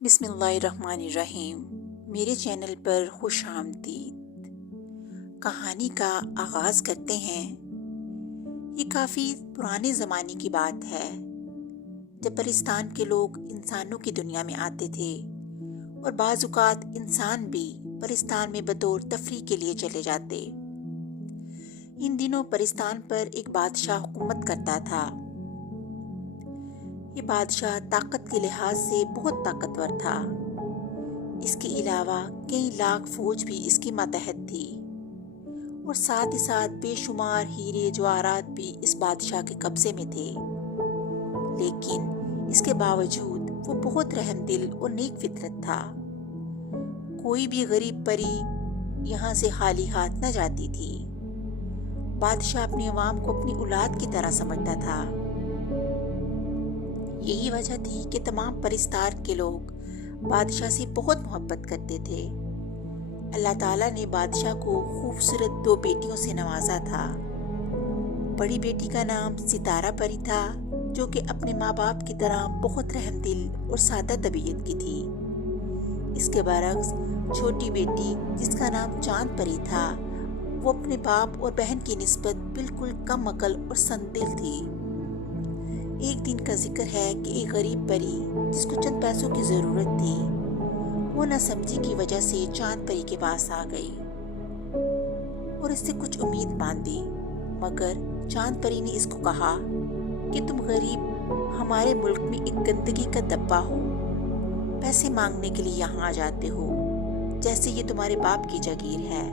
बिस्मिल्लाहिर्रहमानिर्रहीम। मेरे चैनल पर खुश आमदीद। कहानी का आगाज़ करते हैं। ये काफ़ी पुराने ज़माने की बात है, जब परिस्तान के लोग इंसानों की दुनिया में आते थे और बाज़-औक़ात इंसान भी परिस्तान में बतौर तफरीह के लिए चले जाते। इन दिनों परिस्तान पर एक बादशाह हुकूमत करता था। ये बादशाह ताकत के लिहाज से बहुत ताकतवर था। इसके अलावा कई लाख फौज भी इसके मातहत थी और साथ ही साथ बेशुमार हीरे जवाहरात भी इस बादशाह के कब्जे में थे। लेकिन इसके बावजूद वो बहुत रहमदिल और नेक फितरत था। कोई भी गरीब परी यहाँ से खाली हाथ न जाती थी। बादशाह अपनी अवाम को अपनी औलाद की तरह समझता था। यही वजह थी कि तमाम परिस्तार के लोग बादशाह से बहुत मोहब्बत करते थे। अल्लाह ताला ने बादशाह को खूबसूरत 2 बेटियों से नवाजा था। बड़ी बेटी का नाम सितारा परी था, जो कि अपने माँ बाप की तरह बहुत रहमदिल और सादा तबीयत की थी। इसके बरक्स छोटी बेटी, जिसका नाम चांद परी था, वो अपने बाप और बहन की निस्बत बिल्कुल कम अकल और संदिल थी। एक दिन का जिक्र है कि एक गरीब परी, जिसको चंद पैसों की ज़रूरत थी, वो न समझी की वजह से चांद परी के पास आ गई और इससे कुछ उम्मीद बांधी। मगर चांद परी ने इसको कहा कि तुम गरीब हमारे मुल्क में एक गंदगी का डब्बा हो, पैसे मांगने के लिए यहाँ आ जाते हो, जैसे ये तुम्हारे बाप की जागीर है।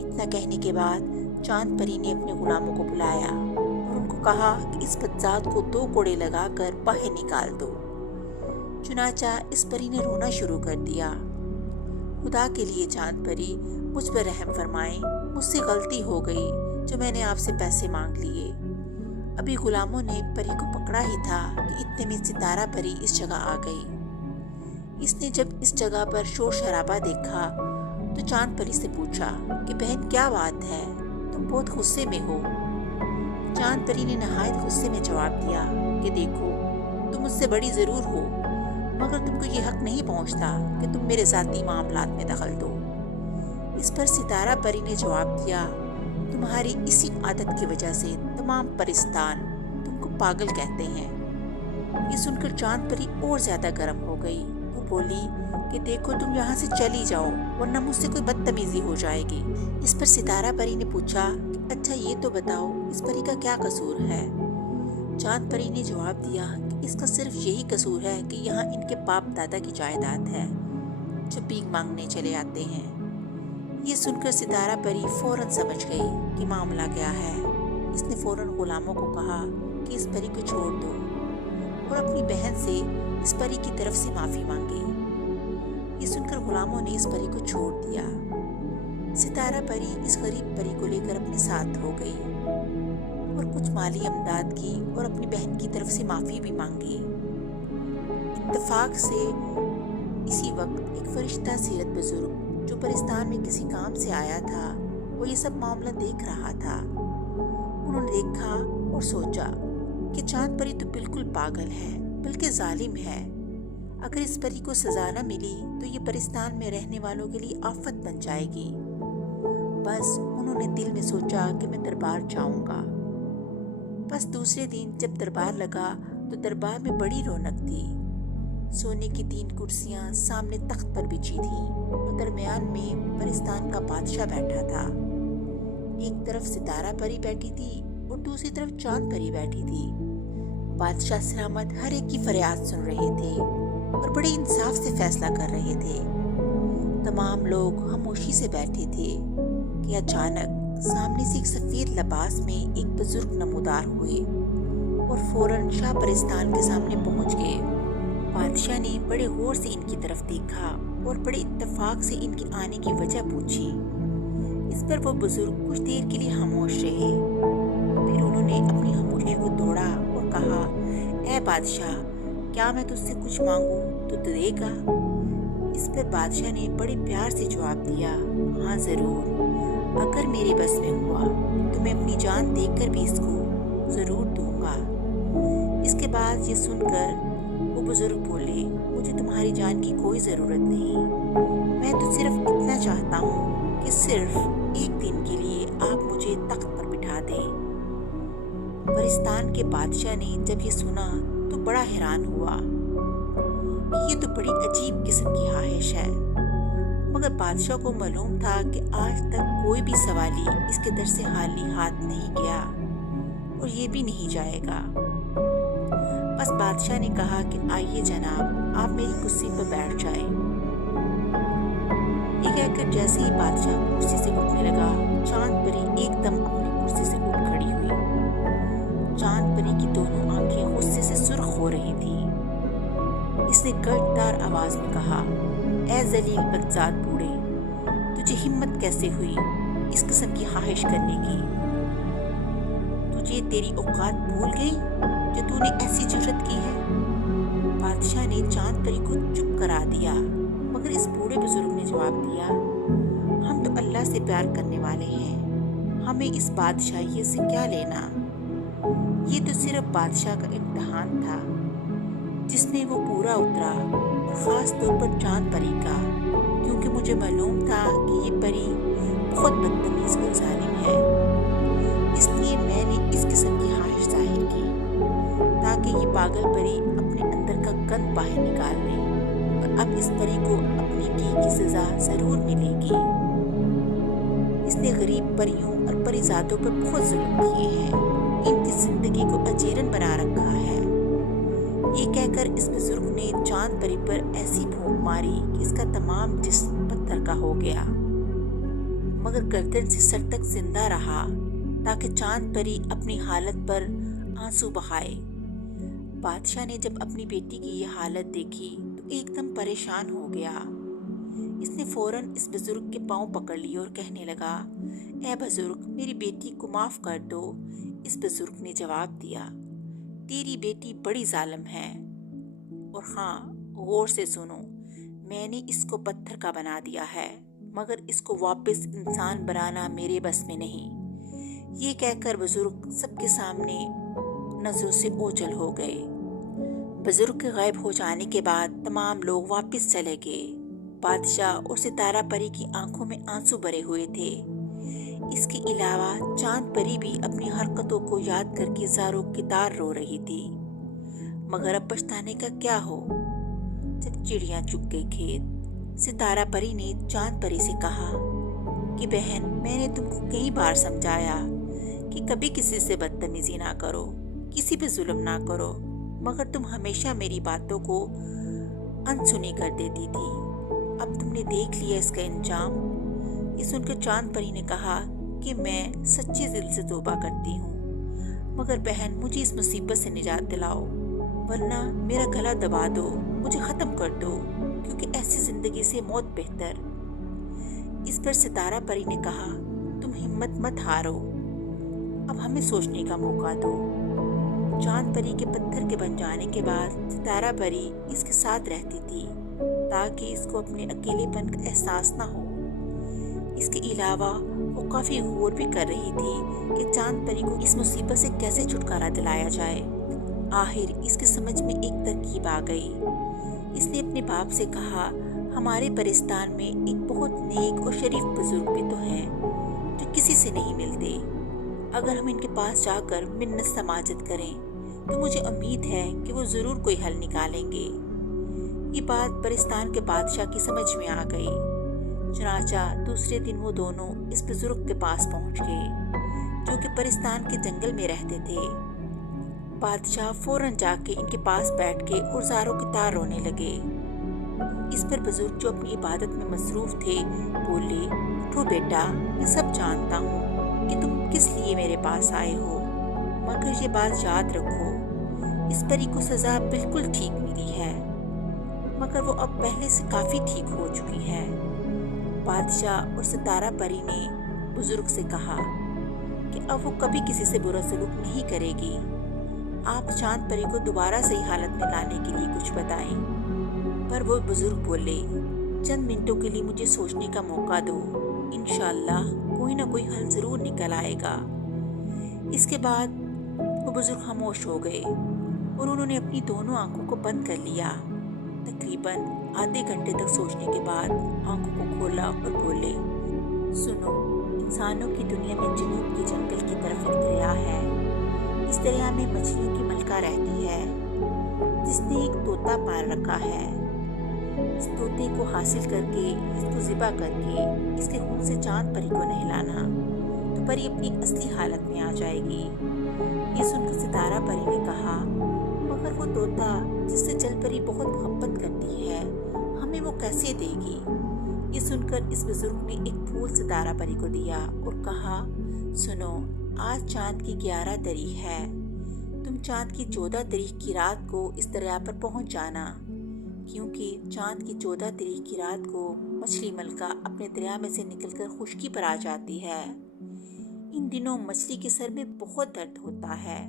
इतना कहने के बाद चांद परी ने अपने गुलामों को बुलाया और उनको कहा कि इस बदजात को 2 कोड़े लगाकर बाहर निकाल दो। चुनाचा इस परी ने रोना शुरू कर दिया। खुदा के लिए चांद परी, मुझ पर रहम फरमाएं, मुझसे गलती हो गई जो मैंने आपसे पैसे मांग लिए। अभी गुलामों ने परी को पकड़ा ही था कि इतने में सितारा परी इस जगह आ गई। इसने जब इस जगह पर शोर शराबा देखा तो चांद परी से पूछा कि बहन क्या बात है, तुम बहुत गुस्से में हो। चांद परी ने नहायत गुस्से में जवाब दिया कि देखो, तुम मुझसे बड़ी ज़रूर हो, मगर तुमको ये हक नहीं पहुंचता कि तुम मेरे ज़ाती मामलात में दखल दो। इस पर सितारा परी ने जवाब दिया, तुम्हारी इसी आदत की वजह से तमाम परिस्तान तुमको पागल कहते हैं। ये सुनकर चांद परी और ज़्यादा गर्म हो गई और बोली कि देखो, तुम यहाँ से चली जाओ, वरना मुझसे कोई बदतमीजी हो जाएगी। इस पर सितारा परी ने पूछा कि अच्छा ये तो बताओ, इस परी का क्या कसूर है। चांद परी ने जवाब दिया कि इसका सिर्फ यही कसूर है कि यहाँ इनके बाप दादा की जायदाद है, जो भीख मांगने चले आते हैं। ये सुनकर सितारा परी फौरन समझ गई कि मामला क्या है। इसने फौरन गुलामों को कहा कि इस परी को छोड़ दो और अपनी बहन से इस परी की तरफ से माफ़ी मांगी। ये सुनकर गुलामों ने इस परी को छोड़ दिया। सितारा परी इस गरीब परी को लेकर अपने साथ हो गई और कुछ माली अमदाद की और अपनी बहन की तरफ से माफ़ी भी मांगी। इत्तेफाक से इसी वक्त एक फरिश्ता सीरत बुजुर्ग, जो परिस्तान में किसी काम से आया था, वो ये सब मामला देख रहा था। उन्होंने देखा और सोचा कि चांद परी तो बिल्कुल पागल है, बल्कि जालिम है। अगर इस परी को सजा न मिली तो ये परिस्तान में रहने वालों के लिए आफत बन जाएगी। बस उन्होंने दिल में सोचा कि मैं दरबार जाऊंगा। बस दूसरे दिन जब दरबार लगा तो दरबार में बड़ी रौनक थी। सोने की 3 कुर्सियां सामने तख्त पर बिछी थीं और दरमियान में परिस्तान का बादशाह बैठा था। एक तरफ सितारा परी बैठी थी और दूसरी तरफ चांद परी बैठी थी। बादशाह सलामत हर एक की फरियाद सुन रहे थे और बड़े इंसाफ से फैसला कर रहे थे। तमाम लोग खामोशी से बैठे थे कि अचानक सामने से एक सफ़ेद लिबास में एक बुजुर्ग नमूदार हुए और फौरन शाह परिस्तान के सामने पहुंच गए। बादशाह ने बड़े गौर से इनकी तरफ देखा और बड़े इत्तेफाक से इनके आने की वजह पूछी। इस पर वो बुजुर्ग कुछ देर के लिए खामोश रहे। फिर उन्होंने अपनी खामोशी को तोड़ा और कहा, ऐ बादशाह, क्या मैं तुझसे कुछ मांगूं तो तू देगा? इस पर बादशाह ने बड़े प्यार से जवाब दिया, हाँ ज़रूर, अगर मेरे बस में हुआ तो मैं अपनी जान देकर भी इसको ज़रूर दूंगा। इसके बाद ये सुनकर वो बुजुर्ग बोले, मुझे तुम्हारी بڑے جان کی کوئی ضرورت نہیں، میں تو صرف اتنا چاہتا ہوں کہ صرف ایک دن کے لیے آپ مجھے تخت پر بٹھا دیں۔ پرستان کے بادشاہ نے جب یہ سنا تو بڑا حیران ہوا کہ یہ تو بڑی عجیب قسم کی خواہش ہے، مگر بادشاہ کو معلوم تھا کہ آج تک کوئی بھی سوالی اس کے در سے خالی ہاتھ نہیں گیا اور یہ بھی نہیں جائے گا۔ بس بادشاہ نے کہا کہ آئیے جناب، آپ میری کرسی پر بیٹھ جائیں۔ یہ کہہ کر جیسے ہی بادشاہ کرسی سے اٹھنے لگا، چاند پری ایک دم اپنی کرسی سے اٹھ کھڑی ہوئی۔ چاند پری کی دونوں آنکھیں غصے سے سرخ ہو رہی تھیں۔ اس نے گرددار آواز میں کہا، اے ذلیل بدذات بوڑھے، تجھے ہمت کیسے ہوئی اس قسم کی خواہش کرنے کی؟ تجھے تیری اوقات بھول گئی جو تو نے ایسی جرت کی ہے؟ بادشاہ نے چاند پری کو چپ کرا دیا، مگر اس بوڑھے بزرگ نے جواب دیا، ہم تو اللہ سے پیار کرنے والے ہیں، ہمیں اس بادشاہیت سے کیا لینا؟ یہ تو صرف بادشاہ کا امتحان تھا جس میں وہ پورا اترا، اور خاص طور پر چاند پری کا، کیونکہ مجھے معلوم تھا کہ یہ پری بہت بدتمیز اور ظالم ہے، اس لیے میں نے اس قسم کی خواہش ظاہر کی تاکہ یہ پاگل پری اپنے اندر کا گند باہر نکال لے، اور اب اس پری کو اپنی کی سزا ضرور ملے گی۔ اس نے غریب پریوں اور پریزادوں پر بہت ظلم کیے ہیں، ان کی زندگی کو اجیرن بنا رکھا ہے۔ یہ کہہ کر اس بزرگ نے چاند پری پر ایسی پھونک ماری کہ اس کا تمام جسم پتھر کا ہو گیا، مگر گردن سے سر تک زندہ رہا تاکہ چاند پری اپنی حالت پر آنسو بہائے۔ بادشاہ نے جب اپنی بیٹی کی یہ حالت دیکھی تو ایک دم پریشان ہو گیا۔ اس نے فوراً اس بزرگ کے پاؤں پکڑ لیے اور کہنے لگا، اے بزرگ، میری بیٹی کو معاف کر دو۔ اس بزرگ نے جواب دیا، تیری بیٹی بڑی ظالم ہے، اور ہاں، غور سے سنو، میں نے اس کو پتھر کا بنا دیا ہے، مگر اس کو واپس انسان بنانا میرے بس میں نہیں۔ یہ کہہ کر بزرگ سب کے سامنے نظروں سے اوجھل ہو گئے۔ بزرگ کے غائب ہو جانے کے بعد تمام لوگ واپس چلے گئے۔ بادشاہ اور ستارہ پری کی آنکھوں میں آنسو بھرے ہوئے تھے۔ اس کے علاوہ چاند پری بھی اپنی حرکتوں کو یاد کر کے زاروں کی طرح رو رہی تھی، مگر اب پچھتانے کا کیا ہو جب چڑیاں چگ گئی کھیت۔ ستارہ پری نے چاند پری سے کہا کہ بہن، میں نے تم کو کئی بار سمجھایا کہ کبھی کسی سے بدتمیزی نہ کرو، کسی پہ ظلم نہ کرو، مگر تم ہمیشہ میری باتوں کو انسنی کر دیتی تھی۔ اب تم نے دیکھ لیا اس کا انجام۔ یہ سن کر چاند پری نے کہا کہ میں سچے دل سے توبہ کرتی ہوں، مگر بہن مجھے اس مصیبت سے نجات دلاؤ، ورنہ میرا گلا دبا دو، مجھے ختم کر دو، کیونکہ ایسی زندگی سے موت بہتر۔ اس پر ستارہ پری نے کہا، تم ہمت مت ہارو، اب ہمیں سوچنے کا موقع دو۔ چاند پری کے پتھر کے بن جانے کے بعد ستارہ پری اس کے ساتھ رہتی تھی تاکہ اس کو اپنے اکیلے پن کا احساس نہ ہو۔ اس کے علاوہ وہ کافی غور بھی کر رہی تھی کہ چاند پری کو اس مصیبت سے کیسے چھٹکارا دلایا جائے۔ آخر اس کے سمجھ میں ایک ترکیب آ گئی۔ اس نے اپنے باپ سے کہا، ہمارے پرستان میں ایک بہت نیک اور شریف بزرگ بھی تو ہیں جو کسی سے نہیں ملتے، اگر ہم ان کے پاس جا کر منت سماجت کریں تو مجھے امید ہے کہ وہ ضرور کوئی حل نکالیں گے۔ یہ بات پرستان کے بادشاہ کی سمجھ میں آ گئی۔ چنانچہ دوسرے دن وہ دونوں اس بزرگ کے پاس پہنچ گئے جو کہ پرستان کے جنگل میں رہتے تھے۔ بادشاہ فوراً جا کے ان کے پاس بیٹھ کے اور زاروں کی طرح رونے لگے۔ اس پر بزرگ جو اپنی عبادت میں مصروف تھے بولے، اٹھو بیٹا، میں سب جانتا ہوں کہ تم کس لیے میرے پاس آئے ہو، مگر یہ بات یاد رکھو، اس پری کو سزا بالکل ٹھیک ملی ہے، مگر وہ اب پہلے سے کافی ٹھیک ہو چکی ہے۔ بادشاہ اور ستارہ پری نے بزرگ سے کہا کہ اب وہ کبھی کسی سے برا سلوک نہیں کرے گی۔ آپ چاند پری کو دوبارہ صحیح حالت میں لانے کے لیے کچھ بتائیں۔ پر وہ بزرگ بولے، چند منٹوں کے لیے مجھے سوچنے کا موقع دو، انشاءاللہ کوئی نہ کوئی حل ضرور نکل آئے گا۔ اس کے بعد وہ بزرگ خاموش ہو گئے اور انہوں نے اپنی دونوں آنکھوں کو بند کر لیا۔ तकरीबन आधे घंटे तक सोचने के बाद आंखों को खोला और बोले, सुनो, इंसानों की दुनिया में जुनूब के जंगल की तरफ एक दरिया है। इस दरिया में मछलियों की मलका रहती है जिसने एक तोता पाल रखा है। इस तोते को हासिल करके, इसको ज़िबा करके, इसके खून से चांद परी को नहलाना तो परी अपनी असली हालत में आ जाएगी। ये सुनकर सितारा परी ने कहा, मगर वो तोता जिससे जल परी बहुत मोहब्बत करती है, हमें वो कैसे देगी? ये सुनकर इस बुजुर्ग ने एक फूल सितारा परी को दिया और कहा, सुनो, आज चांद की 11 तारीख है। तुम चांद की 14 तारीख की रात को इस दरिया पर पहुंच जाना, क्योंकि चांद की 14 तारीख की रात को मछली मलका अपने दरिया में से निकलकर खुश्की पर आ जाती है। इन दिनों मछली के सर में बहुत दर्द होता है।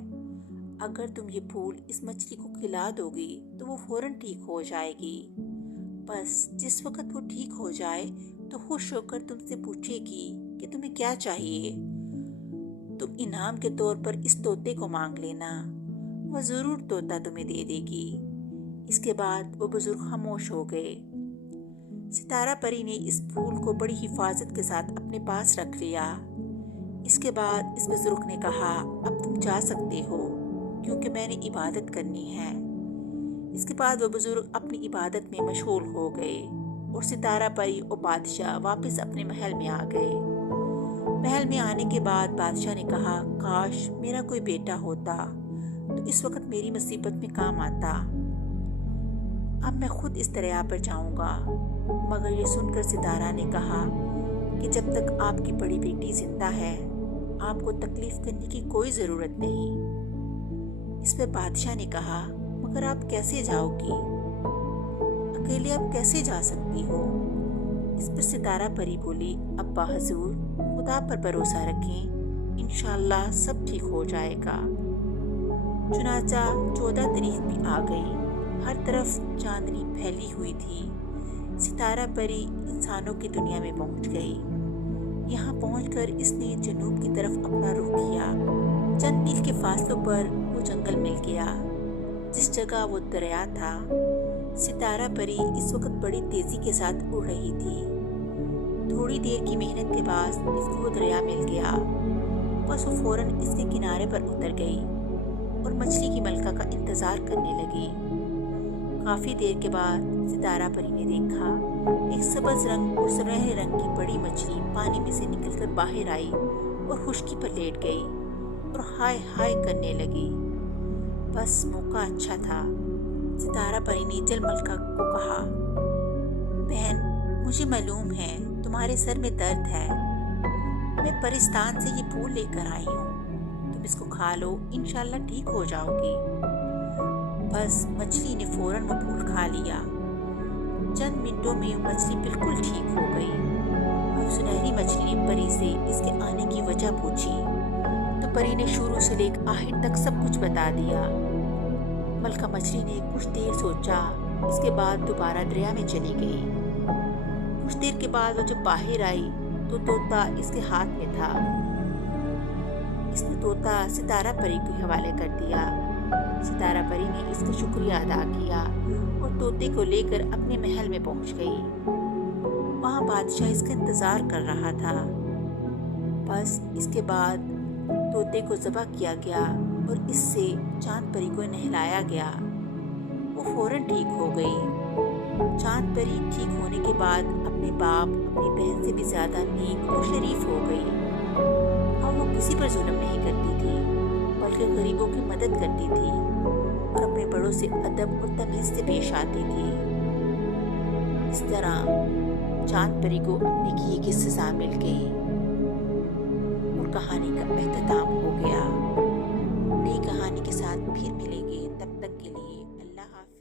अगर तुम ये फूल इस मछली को खिला दोगी तो वो फौरन ठीक हो जाएगी। बस जिस वक्त वो ठीक हो जाए तो खुश होकर तुमसे पूछेगी कि तुम्हें क्या चाहिए। तुम इनाम के तौर पर इस तोते को मांग लेना, वह ज़रूर तोता तुम्हें दे देगी। इसके बाद वो बुजुर्ग खामोश हो गए। सितारा परी ने इस फूल को बड़ी हिफाजत के साथ अपने पास रख लिया। इसके बाद इस बुजुर्ग ने कहा, अब तुम जा सकते हो क्योंकि मैंने इबादत करनी है। इसके बाद वो बुजुर्ग अपनी इबादत में मशगूल हो गए और सितारा परी और बादशाह वापस अपने महल में आ गए। महल में आने के बाद बादशाह ने कहा, काश मेरा कोई बेटा होता तो इस वक्त मेरी मुसीबत में काम आता। अब मैं खुद इस दरिया पर जाऊंगा। मगर ये सुनकर सितारा ने कहा कि जब तक आपकी बड़ी बेटी जिंदा है, आपको तकलीफ करने की कोई ज़रूरत नहीं। इस पर बादशाह ने कहा, मगर आप कैसे जाओगी? अकेले आप कैसे जा सकती हो? इस पर सितारा परी बोली, अब्बा हजूर, खुदा पर भरोसा रखें, इंशाअल्लाह सब ठीक हो जाएगा। चुनाचा 14 तारीख भी आ गई। हर तरफ चांदनी फैली हुई थी। सितारा परी इंसानों की दुनिया में पहुंच गई। यहाँ पहुंचकर इसने जनूब की तरफ अपना रुख किया। चंद मील के फासलों पर वो जंगल मिल गया जिस जगह वो दरिया था। सितारा परी इस वक्त बड़ी तेजी के साथ उड़ रही थी। थोड़ी देर की मेहनत के बाद इसको वो दरिया मिल गया। बस वो फौरन इसके किनारे पर उतर गई और मछली की मलका का इंतजार करने लगी। काफी देर के बाद सितारा परी ने देखा एक सब्ज रंग और सुनहरे रंग की बड़ी मछली पानी में से निकलकर बाहर आई और खुश्की पर लेट गई और हाय हाय करने लगी। बस मौका अच्छा था। सितारा परी ने जल मलका को कहा, बहन, मुझे मालूम है तुम्हारे सर में दर्द है। मैं परिस्तान से ये फूल लेकर आई हूँ, तुम इसको खा लो, इंशाल्लाह ठीक हो जाओगी। बस मछली ने फौरन वो फूल खा लिया। चंद मिनटों में मछली बिल्कुल ठीक हो गई। अब सुनहरी मछली ने परी से इसके आने की वजह पूछी तो परी ने शुरू से लेकर आखिर तक सब कुछ बता दिया। मलका मछली ने कुछ देर सोचा, इसके बाद दोबारा दरिया में चली गई। कुछ देर के बाद वो जब बाहर आई तो तोता इसके हाथ में था। इसने तोता सितारा परी के हवाले कर दिया। सितारा परी ने इसका शुक्रिया अदा किया और तोते को लेकर अपने महल में पहुंच गई। वहां बादशाह इसका इंतजार कर रहा था। बस इसके बाद तोते को ज़बह किया गया और इससे चांद परी को नहलाया गया। वो फौरन ठीक हो गई। चांद परी ठीक होने के बाद अपने बाप, अपनी बहन से भी ज़्यादा नेक और शरीफ हो गई। अब वो किसी पर जुल्म नहीं करती थी, बल्कि गरीबों की मदद करती थी और अपने बड़ों से अदब और तमीज़ से पेश आती थी। इस तरह चांद परी को अपने किए की सज़ा मिल गई और कहानी का अख्ताम हो गया। नई कहानी के साथ फिर मिलेंगे, तब तक के लिए अल्लाह हाफ़िज़।